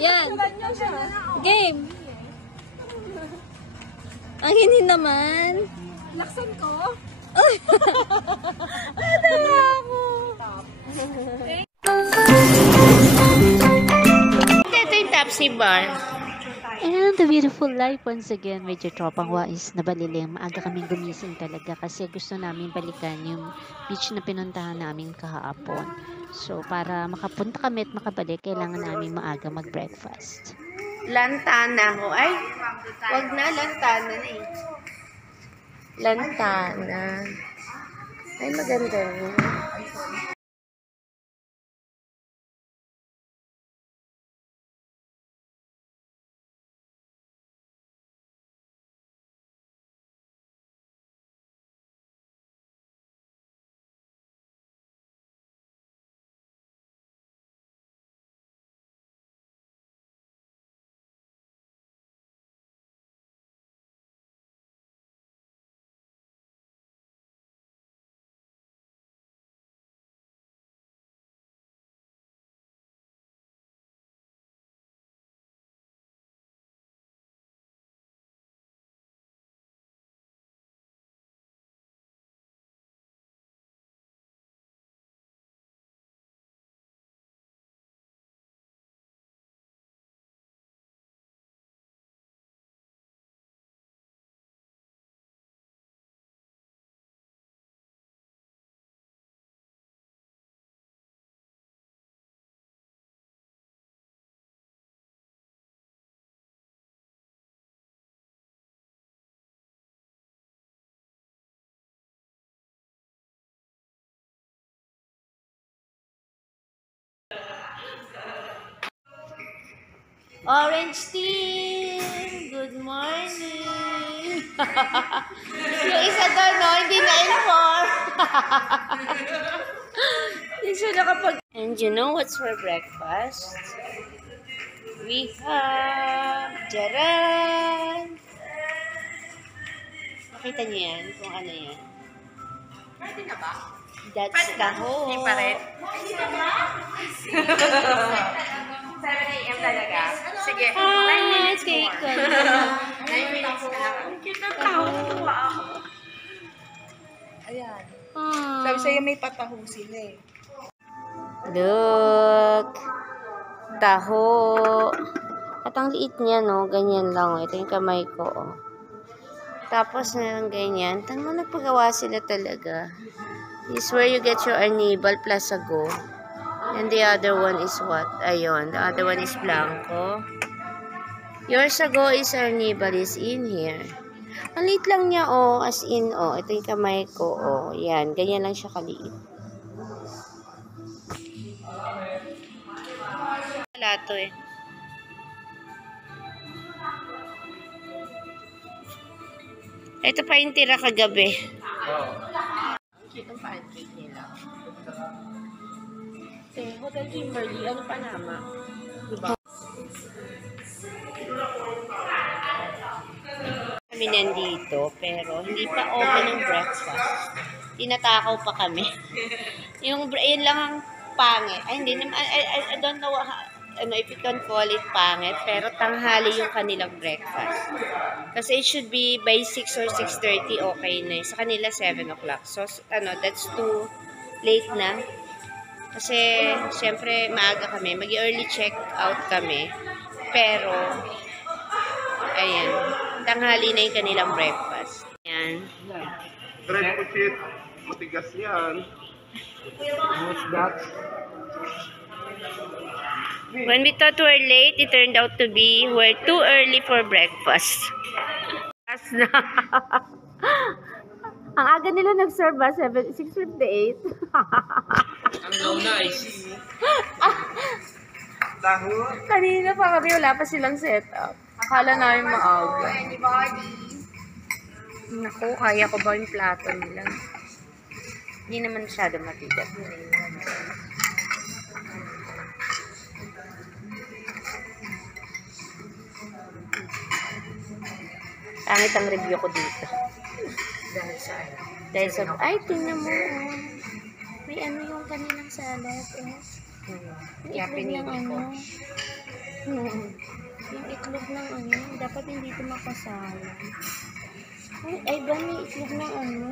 Yan. Game. Ang hindi naman. Laksan ko. Nadala ako. Ito yung Tapsi Bar. And the beautiful life once again, medyo tropang wais na balilim. Maaga kaming gumising talaga kasi gusto namin balikan yung beach na pinuntahan namin kahapon. So para makapunta kami at makabalik, kailangan namin maaga mag-breakfast. Lantana ho. Ay, wag na, lantana na eh. Lantana. Ay, maganda rin. Orange tea! Good morning! Yung isa doon, no? Hindi na-inform. Hindi siya nakapag... And you know what's for breakfast? We have... Jaran! Makita niyo yan? Kung ano yan? Pwede na ba? That's taho. Hindi pa rin. 7 a.m. talaga. Sige. 9 minutes more. 9 minutes na lang. Kita tao. Natuwa ako. Ayan. Sabi sa'yo may pataho sila eh. Look. Taho. At ang liit niya, no? Ganyan lang. Ito yung kamay ko, oh. Tapos na lang ganyan. Tanong nagpagawa sila talaga. This is where you get your arnibal plus sago. And the other one is what? Ayun. The other one is blanco. Your sago is arnibal is in here. Ang liit lang niya, oh. As in, oh. Ito yung kamay ko, oh. Yan. Ganyan lang siya kaliit. Wala to eh. Ito pa yung tira kagabi. Ang cute ang pancake nila. Hotel Kimberly, ano pa nama? Diba? Kami nandito, pero hindi pa open yung breakfast. Tinatakaw pa kami. Yun lang ang pangit. Ay, hindi naman, I don't know if you can call it pangit, pero tanghali yung kanilang breakfast. Kasi it should be by 6 or 6:30, okay na. Sa kanila, 7 o'clock. So, that's too late na. Kasi, syempre, maaga kami. Mag-early check-out kami. Pero, ayan. Tanghali na yung kanilang breakfast. Ayan. Bread pusit. Matigas yan. What's that? When we thought we were late, it turned out to be we're too early for breakfast. Ang aga nila nag-serve ba? 6:58. Ang low nice. Kanina pa kami, wala pa silang setup. Akala namin maaga. Naku, kaya ko ba yung plato nila? Hindi naman masyado matigas. Pangit ang review ko dito. Dahil sa ano? Dahil sa... Ay, tingnan mo. May ano yung kanilang salad. Kaya pinili ko. Yung itlog ng ano, dapat hindi ito makasala. Ay, ba may itlog ng ano?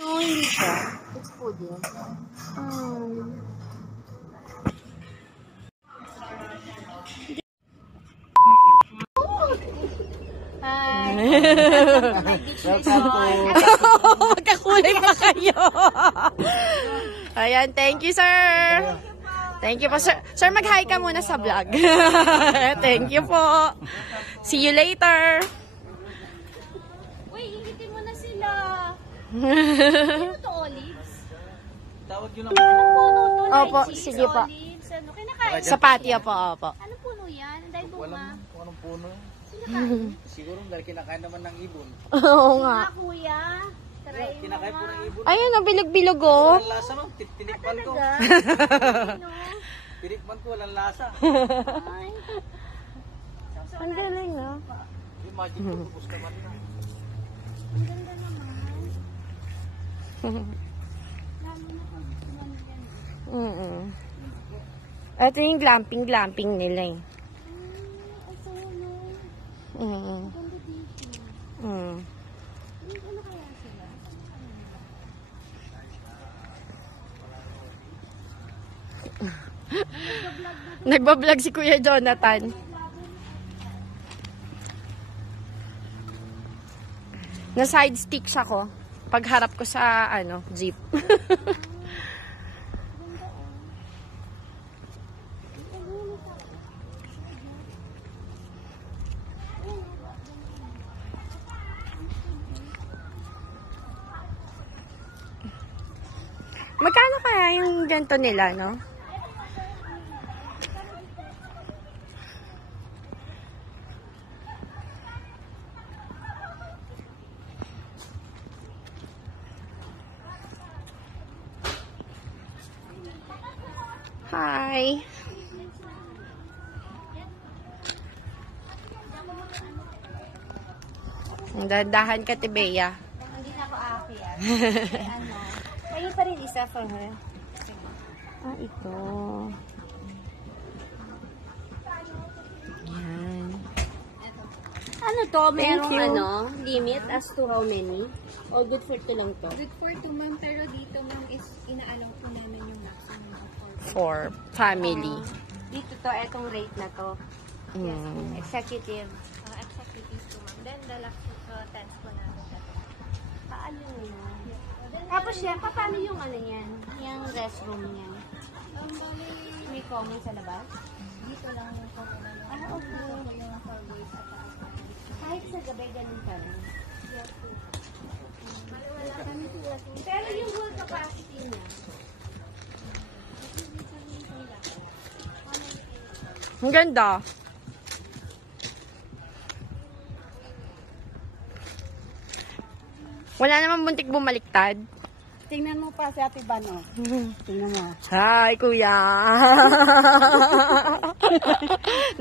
No, hindi siya. It's pudding. Hi. Magkakulay pa kayo. Ayan, thank you, sir. Thank you po, sir. Sir, mag-hi ka muna sa vlog. Thank you po. See you later. Uy, ingitin mo na sila. Ano to, olives? Tawag yun Anong puno to? Opo, Lychees, sige po. olives, ano? Kinakain Sa patio po, opo. Anong puno yan? Ang dahil bunga. kung anong puno. Siguro dahil kinakain naman ng ibon. Oo nga. Ah, kuya. Try mo Kinakain po ng nga. ibon. Ayun, ang bilog-bilog, oh. Walang lasa no? Tinikman ko. Ano? Tinikman ko, walang lasa. Ay. Ang galing, ah. Imagine ko, tapos naman na. Ang ganda naman. Lalo na pag ano yan. Ito yung glamping nila, eh. Ang saya no. Mm. Ganda dito. Mm. Ano kaya sila? Nagbablog si Kuya Jonathan. Na side stick siya ko. Pagharap ko sa, jeep. Magkano kaya yung ganito nila, no? Hi. Ang dahan ka, Tibeya. Hindi na ako aakyat. Ano? May pa rin isa for her. Ah, ito. Yan. Ano to? Merong you. limit as to how many? Or good for ito lang to? Good for 2 ma'am, pero dito ma'am is inaalam po namin yung maximum of 4. For family. Dito to, etong rate na to. Mm. Executive. Executives po ma'am. Then deluxe tents po namin. Paano yun? Tapos yan, paano yung ano yan? Yung restroom niya? May common sa labas? Dito lang yung pagkakas. Ah, okay. Yung for boys at Kahit sa gabi, ganun pa rin. Pero yung whole capacity niya, Ang ganda. Wala naman buntik bumaliktad. tingnan mo pa si Ate Bano. Tingnan mo. Hi, kuya.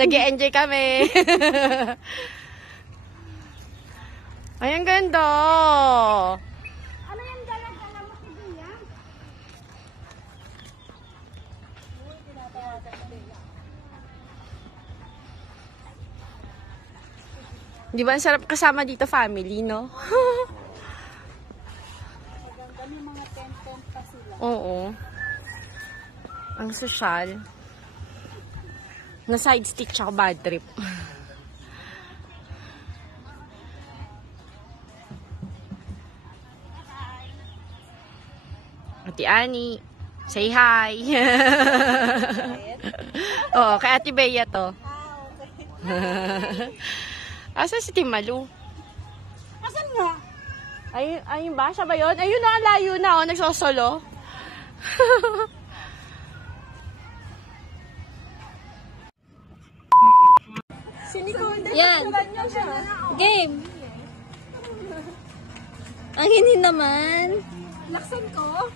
Nag-e-enjoy kami. Ay, ang ganda. Ano yung dala-dala mo, Tibiya? Di ba ang sarap kasama dito family, no? May mga tent-tent pa sila. Oo. Ang sosyal. Na side stick tsaka bad trip. Ate Ani, say hi. Oo, kay Ate Bea to. Asa si Timalu? Asan nga? Ayun ba? Siya ba yun? Ayun na, layo na. Oh, nagsosolo. Yan. Game. Ang hindi naman. Laksan ko?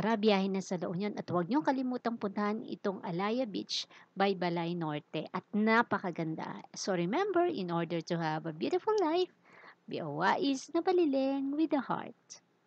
Tara, biyahe na sa La Union at huwag niyong kalimutang puntahan itong Alaya Beach by Balay Norte at napakaganda. So remember, in order to have a beautiful life, be a wais na baliling with the heart.